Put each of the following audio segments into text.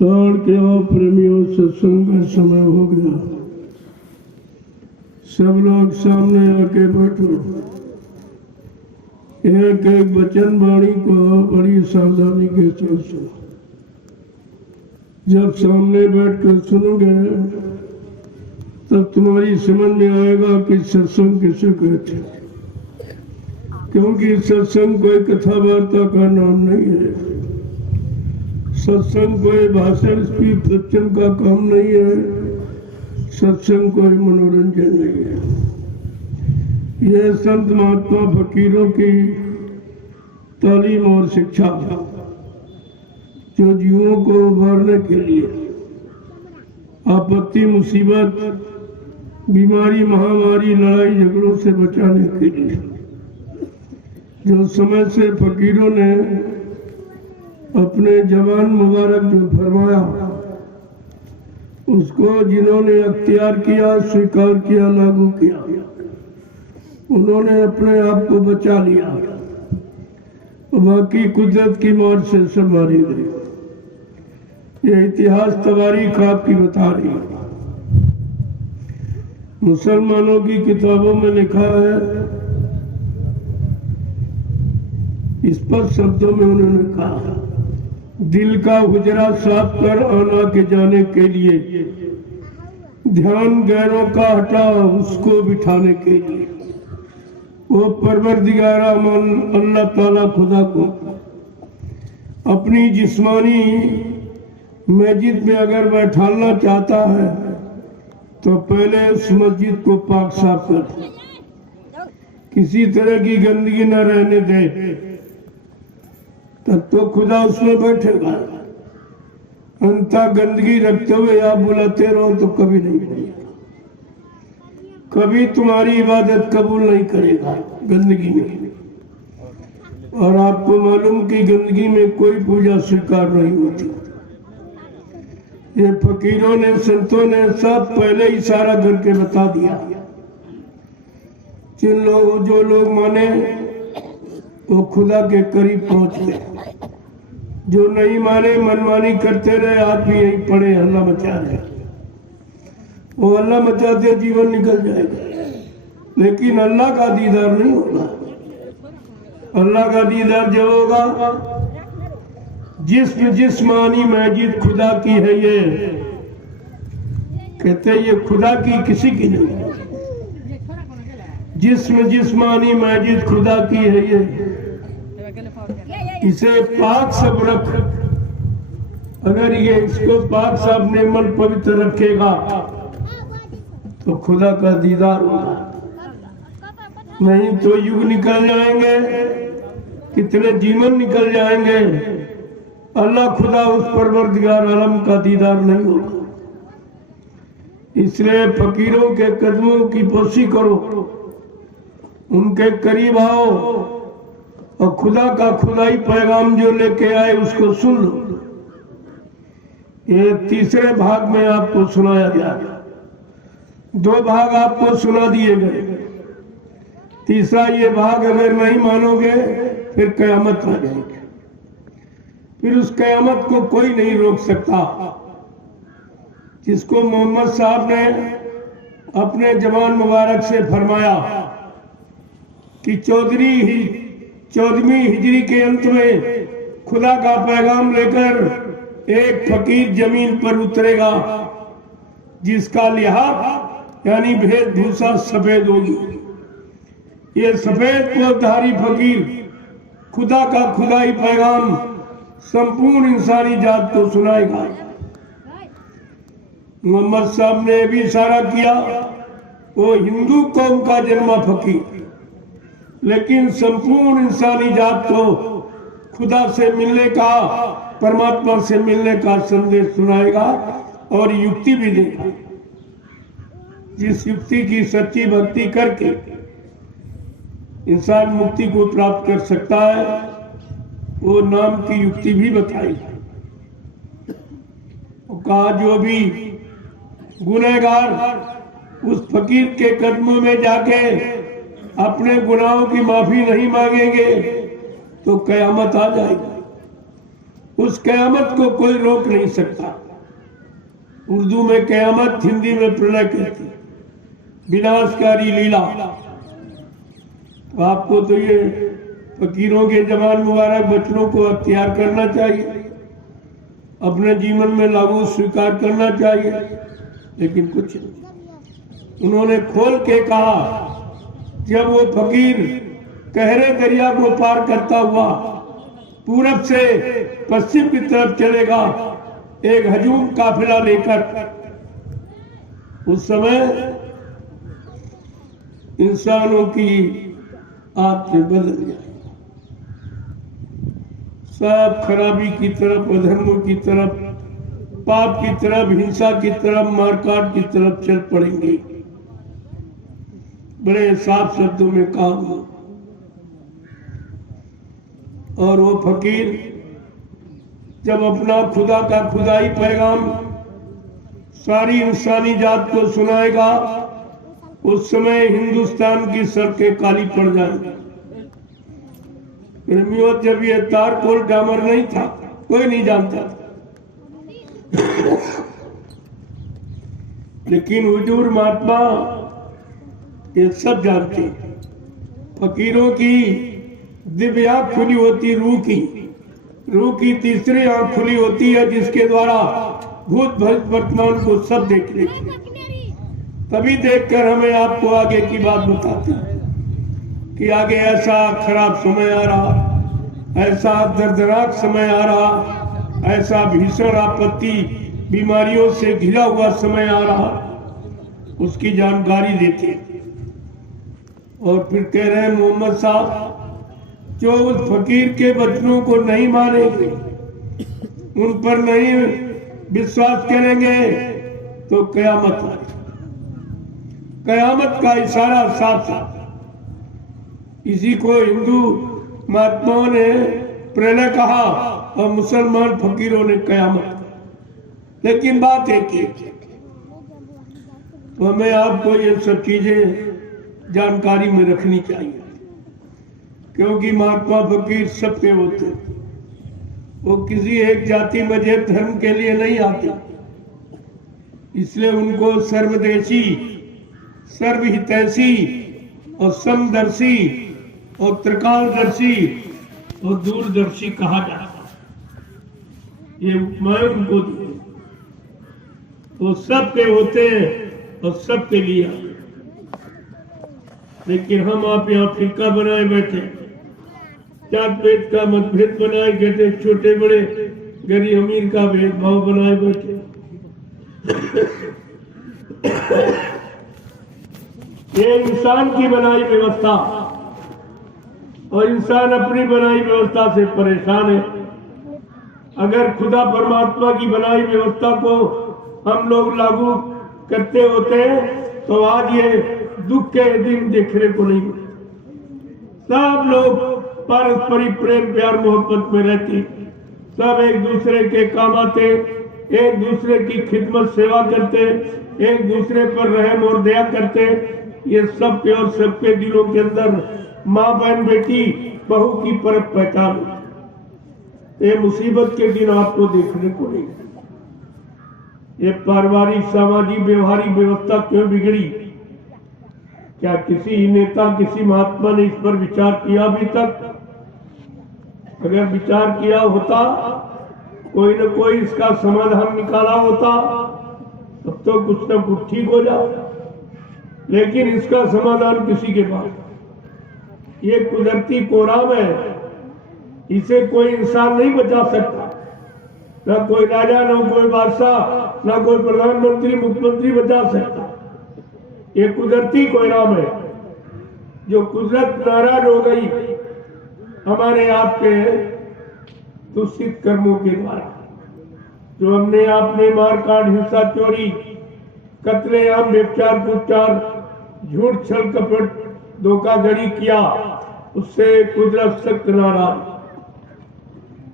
प्राण के और प्रेमियों सत्संग का समय हो गया। सब लोग सामने आके बैठो। एक एक वचन वाणी को बड़ी सावधानी के साथ सुनो। जब सामने बैठकर सुनोगे तब तुम्हारी समझ में आएगा कि सत्संग किसे कहते हैं। क्योंकि सत्संग कोई कथा वार्ता का नाम नहीं है। सत्संग कोई भाषण स्पीच प्रवचन का काम नहीं है। सत्संग कोई मनोरंजन नहीं है। यह संत महात्मा फकीरों की तालीम और शिक्षा जो जीवों को उभारने के लिए आपत्ति मुसीबत बीमारी महामारी लड़ाई झगड़ों से बचाने के लिए जो समय से फकीरों ने अपने जवान मुबारक जो फरमाया उसको जिन्होंने अख्तियार किया स्वीकार किया लागू किया उन्होंने अपने आप को बचा लिया। बाकी कुदरत की मार से सब मारी गई। यह इतिहास तवारीख आपकी बता रही है। मुसलमानों की किताबों में लिखा है, इस पर शब्दों में उन्होंने कहा, दिल का हुजरा साफ कर आना के जाने के लिए ध्यान गैरों का हटा उसको बिठाने के लिए। वो परवरदिगारा मन अल्लाह ताला खुदा को अपनी जिस्मानी मस्जिद में अगर बैठाना चाहता है तो पहले उस मस्जिद को पाक साफ कर, किसी तरह की गंदगी न रहने दे, तब तो खुदा उसमें बैठेगा। अंता गंदगी रखते हुए आप बुलाते रहो तो कभी नहीं मिलेगा। कभी तुम्हारी इबादत कबूल नहीं करेगा गंदगी में। और आपको मालूम कि गंदगी में कोई पूजा स्वीकार नहीं होती। ये फकीरों ने संतों ने सब पहले ही सारा करके बता दिया। जिन लोग जो लोग माने वो खुदा के करीब पहुंच गए। जो नहीं माने मनमानी करते रहे आप भी यही पड़े हल्ला मचा रहे। वो अल्लाह मचाते जीवन निकल जाएगा। लेकिन अल्लाह का दीदार नहीं होगा। अल्लाह का दीदार जब होगा जिस्मानी मस्जिद खुदा की है। ये कहते ये खुदा की किसी की नहीं। जिस्मानी मस्जिद खुदा की है। ये इसे पाक सब रख। अगर ये इसको पाक साफ निर्मल पवित्र रखेगा तो खुदा का दीदार होगा। नहीं तो युग निकल जाएंगे, कितने जीवन निकल जाएंगे। अल्लाह खुदा उस परवरदिगार आलम का दीदार नहीं होगा। इसलिए फकीरों के कदमों की पोशी करो, उनके करीब आओ और खुदा का खुदाई पैगाम जो लेके आए उसको सुन लो। ये तीसरे भाग में आपको सुनाया गया। दो भाग आपको सुना दिए गए। तीसरा ये भाग अगर नहीं मानोगे फिर कयामत आ जाएगी। फिर उस कयामत को कोई नहीं रोक सकता। जिसको मोहम्मद साहब ने अपने जवान मुबारक से फरमाया कि 14वीं हिजरी के अंत में खुदा का पैगाम लेकर एक फकीर जमीन पर उतरेगा जिसका लिहाज यानी वेशभूषा सफेद होगी। ये सफेद पोतधारी फकीर खुदा का खुदाई पैगाम संपूर्ण इंसानी जात को सुनाएगा। मोहम्मद साहब ने भी इशारा किया, वो हिंदू कौम का जन्मा फकीर, लेकिन संपूर्ण इंसानी जात को खुदा से मिलने का परमात्मा से मिलने का संदेश सुनाएगा और युक्ति भी देगा। जिस युक्ति की सच्ची भक्ति करके इंसान मुक्ति को प्राप्त कर सकता है वो नाम की युक्ति भी बताएगा। कहा जो भी गुनहगार उस फकीर के कदमों में जाके अपने गुनाहों की माफी नहीं मांगेंगे तो कयामत आ जाएगी। उस कयामत को कोई रोक नहीं सकता। उर्दू में कयामत, हिंदी में प्रलय कहती, विनाशकारी लीला। तो आपको तो ये फकीरों के जवान मुबारक वचनों को अख्तियार करना चाहिए, अपने जीवन में लागू स्वीकार करना चाहिए, लेकिन कुछ नहीं। उन्होंने खोल के कहा, जब वो फकीर गहरे दरिया को पार करता हुआ पूरब से पश्चिम की तरफ चलेगा एक हजूम काफिला लेकर, उस समय इंसानों की आंखें बदल जाए, सब खराबी की तरफ, अधर्म की तरफ, पाप की तरफ, हिंसा की तरफ, मारकाट की तरफ चल पड़ेंगे। बड़े साफ शब्दों में कहा। और वो फकीर जब अपना खुदा का खुदाई पैगाम सारी इंसानी जात को सुनाएगा, उस समय हिंदुस्तान की सड़कें काली पड़ जाएंगी। प्रेमियों, जब ये तारकोल डामर नहीं था, कोई नहीं जानता था, लेकिन हुजूर महात्मा ये सब जानते। फकीरों की दिव्य आंख खुली होती, रूह की तीसरी आंख खुली होती है, जिसके द्वारा भूत भविष्य वर्तमान को सब देख लेते, तभी देखकर हमें आपको आगे की बात बताते हैं कि आगे ऐसा खराब समय आ रहा, ऐसा दर्दनाक समय आ रहा, ऐसा भीषण आपत्ति बीमारियों से घिरा हुआ समय आ रहा, उसकी जानकारी देते हैं। और फिर कह रहे हैं मोहम्मद साहब, जो उस फकीर के वचनों को नहीं मानेंगे, उन पर नहीं विश्वास करेंगे, तो कयामत आएगी। कयामत का इशारा साफ साफ। इसी को हिंदू महात्माओं ने प्रलय कहा और मुसलमान फकीरों ने कयामत। लेकिन बात एक ही, तो हमें आपको ये सब चीजें जानकारी में रखनी चाहिए, क्योंकि महात्मा फकीर सबके होते, वो किसी एक जाति मजहब धर्म के लिए नहीं आते, इसलिए उनको सर्वदेशी, सर्वहितैषी और समदर्शी और त्रिकालदर्शी और दूरदर्शी कहा जाता है। ये उपमाएं उनको दी, वो सबके होते हैं और सबके लिए आते। लेकिन हम आप यहाँ फिरका बनाए बैठे, जात भेद का मतभेद बनाए बैठे, छोटे बड़े गरीब अमीर का भेदभाव बनाए बैठे। ये इंसान की बनाई व्यवस्था, और इंसान अपनी बनाई व्यवस्था से परेशान है। अगर खुदा परमात्मा की बनाई व्यवस्था को हम लोग लागू करते होते तो आज ये दुख के दिन देखने को नहीं मिलते। सब लोग पारस्परिक प्रेम प्यार मोहब्बत में रहते, सब एक दूसरे के काम आते, एक दूसरे की खिदमत सेवा करते, एक दूसरे पर रहम और दया करते। ये सबके और सबके दिलों के अंदर माँ बहन बेटी बहू की परख पहचान। ये मुसीबत के दिन आपको देखने को नहीं। ये पारिवारिक सामाजिक व्यवहारिक व्यवस्था क्यों बिगड़ी? क्या किसी नेता किसी महात्मा ने इस पर विचार किया अभी तक? अगर विचार किया होता, कोई न कोई इसका समाधान निकाला होता, तब तो कुछ न कुछ ठीक हो जाता। लेकिन इसका समाधान किसी के पास, ये कुदरती कोराम है, इसे कोई इंसान नहीं बचा सकता। ना कोई राजा, ना कोई बादशाह, ना कोई प्रधानमंत्री मुख्यमंत्री बचा सकता। ये कुदरती कोराम है। जो कुदरत नाराज हो गई हमारे आपके दूषित कर्मों के द्वारा, जो हमने आपने मार काट हिंसा चोरी कत्लेआम व्यभिचार कुचार झूठ छल कपट धोखाधड़ी किया, उससे कुदरत सख्त नाराज,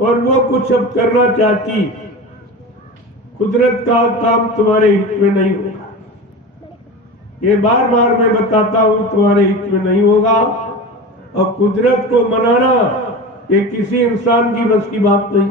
और वो कुछ अब करना चाहती। कुदरत का काम तुम्हारे हित में नहीं होगा, ये बार बार मैं बताता हूं, तुम्हारे हित में नहीं होगा। और कुदरत को मनाना ये किसी इंसान की बस की बात नहीं।